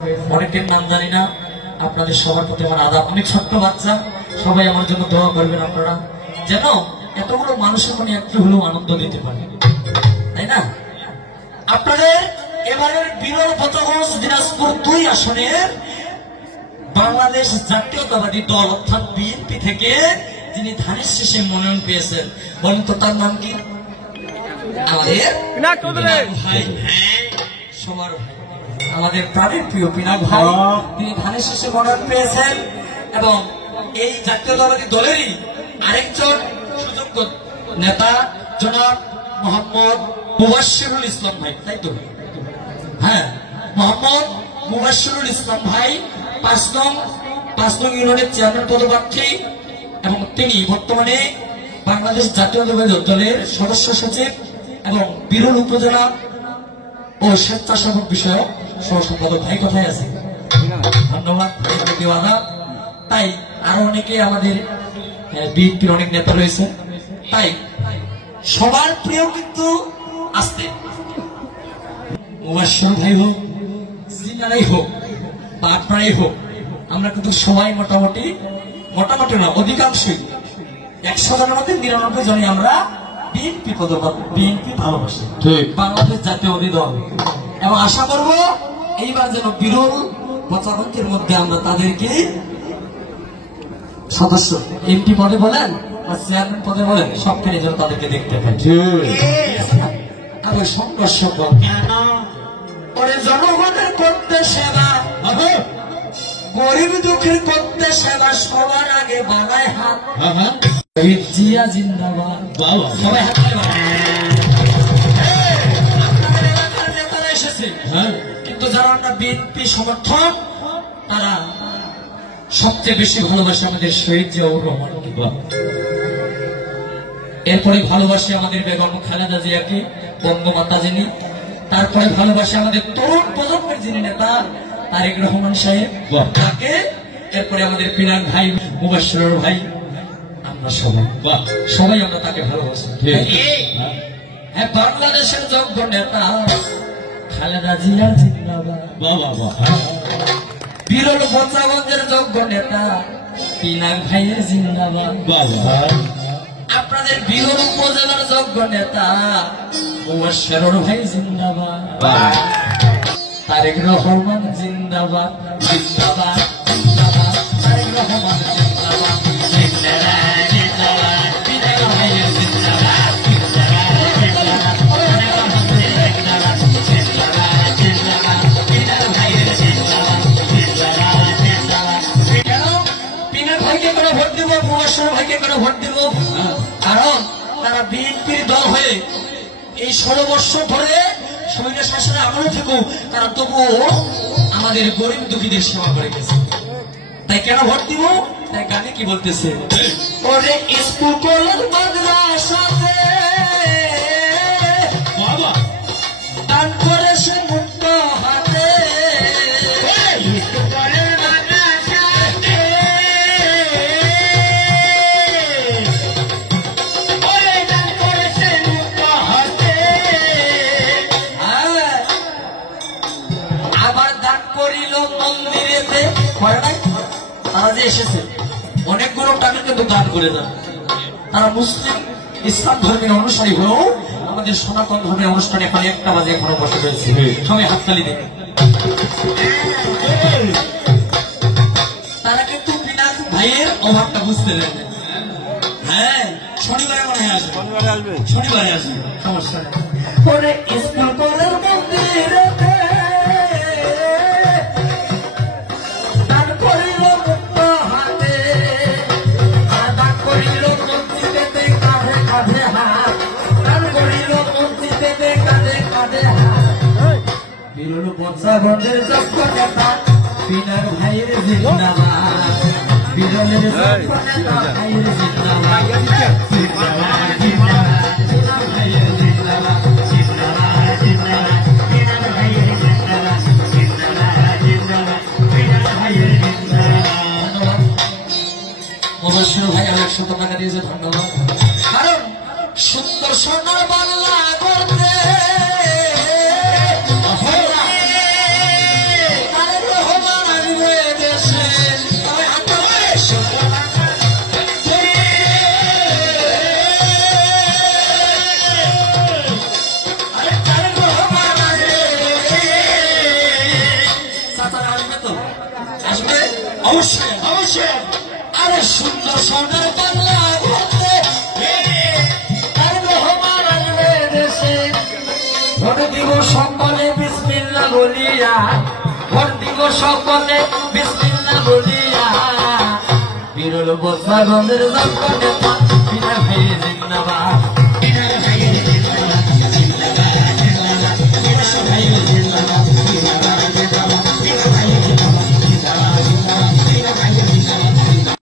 অনেকের নাম জানি না, আপনাদের সবার প্রতি আমার আদাব। আমি ছোট্ট বাচ্চা, সবাই আমার জন্য দোয়া করবেন আপনারা, যেন এতগুলো মানুষের মনে একটু হলেও আনন্দ দিতে পারে, তাই না? আপনাদের এবারের বিরল পঞ্চগড় দিনাজপুর 2 আসনের বাংলাদেশ জাতীয়তাবাদী দল অর্থাৎ বিএনপি থেকে যিনি ধানের শীষে মনোনয়ন পেয়েছেন, বলেন তো তার নাম কি? আমাদের ভাই, সবার ভাই, আমাদের প্রাণের প্রিয় পিনাক ভাই, তিনি ধানের শীষে মনোনয়ন পেয়েছেন। এবং এই জাতীয়তাবাদী দলেরই আরেকজন সুযোগ্য নেতা জনাব মোহাম্মদ মুবাশশিরুল ইসলাম ভাই, তাই তো? হ্যাঁ, মোহাম্মদ মুবাশশিরুল ইসলাম ভাই 5 নং ইউনিয়নের চেয়ারম্যান পদপ্রার্থী এবং তিনি বর্তমানে বাংলাদেশ জাতীয়তাবাদী দলের সদস্য সচিব এবং বিরল উপজেলা ও স্বেচ্ছাসেবক বিষয়ক সহ সম্পাদক। ভাই কোথায় আছে? ধন্যবাদ। তাই আরো অনেকে আমাদের বিএনপির অনেক নেতা রয়েছে, তাই সবার প্রিয় কিন্তু আসতে মুবাশশির ভাই হোক, সিনারাই হোক বা আপনারাই হোক, আমরা কিন্তু সবাই মোটামুটি না, অধিকাংশই 100 জনের মধ্যে 99 জনই আমরা বিএনপি বিএনপি ভালোবাসি, বাংলাদেশ জাতীয়তাবাদী দল। এবং আশা করব এইবার যেন বিরল 55-এর মধ্যে আমরা তাদেরকে সদস্য এমপি পদে বলেন বা চেয়ারম্যান পদে বলেন, সবখানে যেন তাদেরকে দেখতে পাই। আবার সংঘর্ষ করে জনগণের করতে সেবা, গরিব দুঃখের করতে সেবা, সবার আগে বানায় হাত। জিয়া জিন্দাবাদ, সবাই হাত নেতারা এসেছে, কিন্তু যারা আমরা বিএনপি সমর্থন, তারা সবচেয়ে বেশি ভালোবাসে আমাদের শহীদ জিয়াউর রহমানকে, এরপরে ভালোবাসে আমাদের বেগম খালেদা জিয়াকে, বঙ্গমাতা যিনি, তারপরে ভালোবাসে আমাদের তরুণ প্রজন্মের যিনি নেতা তারেক রহমান সাহেব তাকে, এরপরে আমাদের পিনাক ভাই, মুবাশশির ভাই, আমরা সবাই আমরা তাকে ভালোবাসি। হ্যাঁ, বাংলাদেশের যোগ্য নেতা খালেদা জিয়া জিন্দাবাদ, বিরল পঞ্চগড়ের যোগ্য নেতা পিনাক ভাইয়ের জিন্দাবাদ, আপনাদের বিরল উপজেলার যোগ্য নেতা মুবাশশির ভাই জিন্দাবাদ, তারেক রহমান জিন্দাবাদ, জিন্দাবাদ, জিন্দাবাদ, তারেক রহমান জিন্দাবাদ, জিন্দাবাদ, জিন্দাবাদ, পিনাক ভাইয়ের জিন্দাবাদ, জিন্দাবাদ, জিন্দাবাদ, জিন্দাবাদ, জিন্দাবাদ, পিনাক ভাইয়ের জিন্দাবাদ, জিন্দাবাদ, জিন্দাবাদ। কেন পিনাক ভাইকে কেন ভোট দিব, মুবাশশির ভাইকে কেন ভোট দিব? কারণ তারা বিএনপির দল হয়ে এই 16 বছর ধরে স্বৈর শাসনের আমলে থেকেও তারা তবুও আমাদের গরিব দুঃখীদের সেবা করে গেছে। তাই কেন ভোট দিব? তাই গানে কি বলতেছে, ওরে স্কুল কলেজ মাদ্রাসাতে বাবা দান করে সে মুক্ত হাতে, মন্দিরেতে তারা যে এসেছে অনেকগুলো টাকা কিন্তু দান করে দেন। তারা মুসলিম ইসলাম ধর্মের অনুসারী হয়েও আমাদের সনাতন ধর্মের অনুষ্ঠানে এখানে 1টা বাজে এখনো বসে রয়েছে, সবাই হাততালি দেবে। তারা কিন্তু পিনাক ভাইয়ের অভাবটা বুঝতে দেন। হ্যাঁ, শনিবারে মনে হয় আসবে, শনিবারে আসবে, সমস্যা নেই। স্কুল কলেজ মন্দিরে বিরল পঞ্চগড়ের যোগ্য নেতা পিনাক ভাইয়ের জিন্দাবাদ, বিরলের যোগ্য নেতা ভাইয়ের জিন্দাবাদ, জিন্দাবাদ, জিন্দাবাদ, পিনাক ভাইয়ের জিন্দাবাদ, জিন্দাবাদ, জিন্দাবাদ, পিনাক ভাইয়ের জিন্দাবাদ, জিন্দাবাদ, জিন্দাবাদ, পিনাক ভাইয়ের জিন্দাবাদ। মুবাশশির ভাই 100 টাকা দিয়েছে, ধন্যবাদ। কারণ সুন্দর সোনার বাংলা করতে অবশ্যই অবশ্যই। আরে সুন্দর সোনার বাংলা ঘুরতে আর রহমান আসবে দেশে। ভোট দিব সকলে বিসমিল্লাহ বলিয়া, ভোট দিব সকলে বিসমিল্লাহ বলিয়া, বিরল বসাগনের জন্ম